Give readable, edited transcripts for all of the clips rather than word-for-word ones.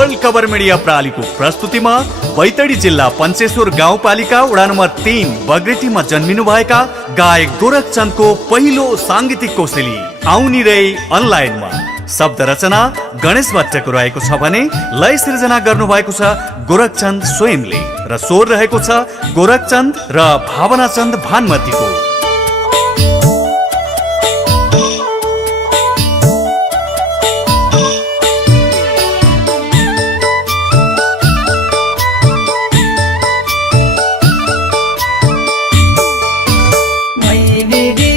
World cover media प्रालीको प्रस्तुतिमा बैतडी जिल्ला पञ्चेश्वर गाउँपालिका वडा नम्बर 3 बग्रेटीमा जन्मिनुभएका गायक गोरखचन्दको पहिलो साङ्गीतिक कोसेली आउनी रे अनलाइनमा। शब्द रचना गणेश भट्टको रहेको छ भने लय सृजना गर्नुभएको छ गोरखचन्द स्वयंले र स्वर रहेको छ गोरखचन्द र भावनाचन्द भानमतीको। मेरी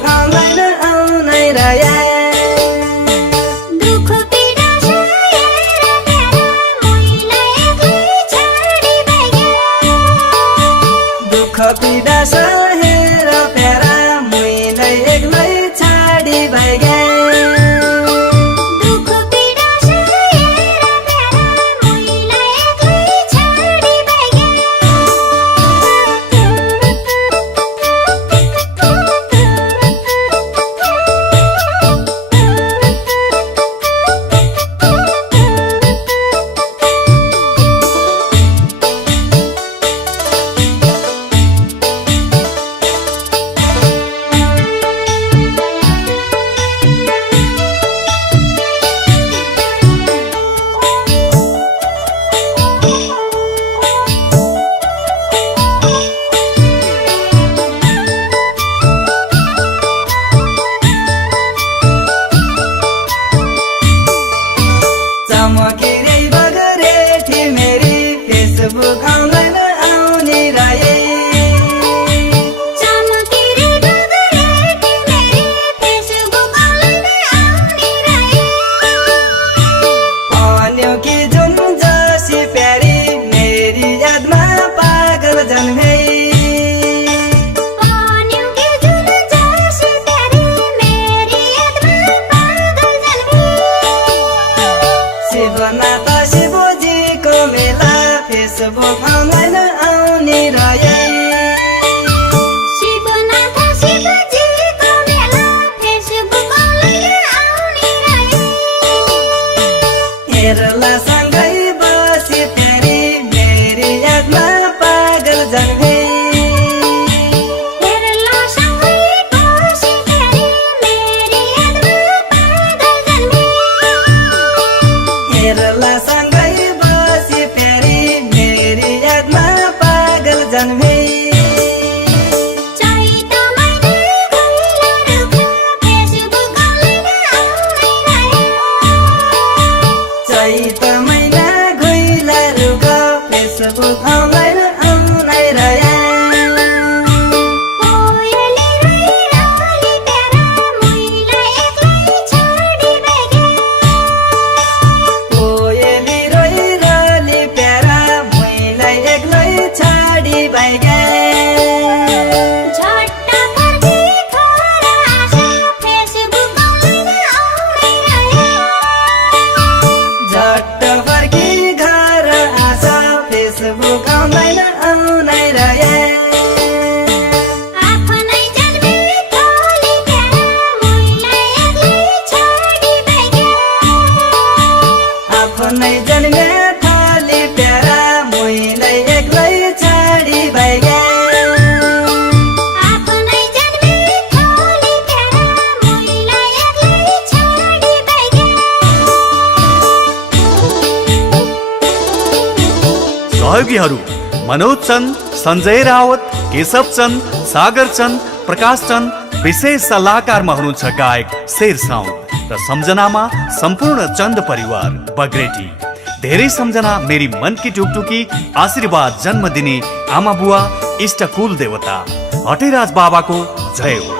बुझाउँदैन आउनै रहे दुःख पीडा सहेर प्यारा मैलाई एक्लै छाडी भाग्या दुःख पीडा सहेर प्यारा मैलाई एक्लै छाडी भाग्या दुःख पीडा सहेर प्यारा मैलाई एक्लै छाडी चमकिरे बगरेठी मेरी फेसबुक आउँदैन आउने रहे चमकिरे बगरेठी मेरी फेसबुक आउँदैन आउने रहे भन्यो कि जुन जसी प्यारी मेरी यादमा पागल जन्मे भन्यो कि जुन जसी प्यारी मेरी यादमा पागल जन्मे शिवनाथ शिवजीको मेला फेसबुक आउँदैन आउने रहे शिवनाथ शिवजीको मेला फेसबुक आउँदैन आउने रहे हेरला सँगै बसी प्यारी मेरी यादमा पागल जन्मे हेरला सँगै बसी प्यारी मेरी यादमा पागल जन्मे हेरला सँगै बसी प्यारी मेरी यादमा पागल जन्मे चैत महिना गइला रुख फेसबुक आउँदैन आउने रहे चैत महिना गइला रुख फेसबुक आउँदैन आउनै रहे कोयली रैराली प्यारा मैलाई एक्लै छाडी भाग्या कोयली रोइरहली प्यारा मैलाई एक्लै छाडी भाग्या झट्ट फर्की घर आशा फेसबुक आउँदैन आउने रहे झट्ट फर्की घर आशा फेसबुक आउँदैन आउनै रहे आफ्नै जन्मे थली प्यारा मैलाई एक्लै छाडी भाग्या आफ्नै जन्मे थाली प्यारा मैलाई एक्लै छाडी भाग्या आफ्नै जन्मे थली प्यारा मैलाई एक्लै छाडी भाग्या सहयोगीहरू मनोज चन्द, सञ्जय रावत, केशव चन्द, सागर चन्द, प्रकाश चन्द, विशेष सल्लाहकारमा हुनुहुन्छ गायक शेर साउन्ड र सम्झनामा सम्पूर्ण चन्द परिवार बगरेटी। धेरै सम्झना मेरी मनकी टुकटुकी, आशीर्वाद जन्म दिने आमा बुवा, इष्ट कुल देवता हटेराज बाबाको जय हो।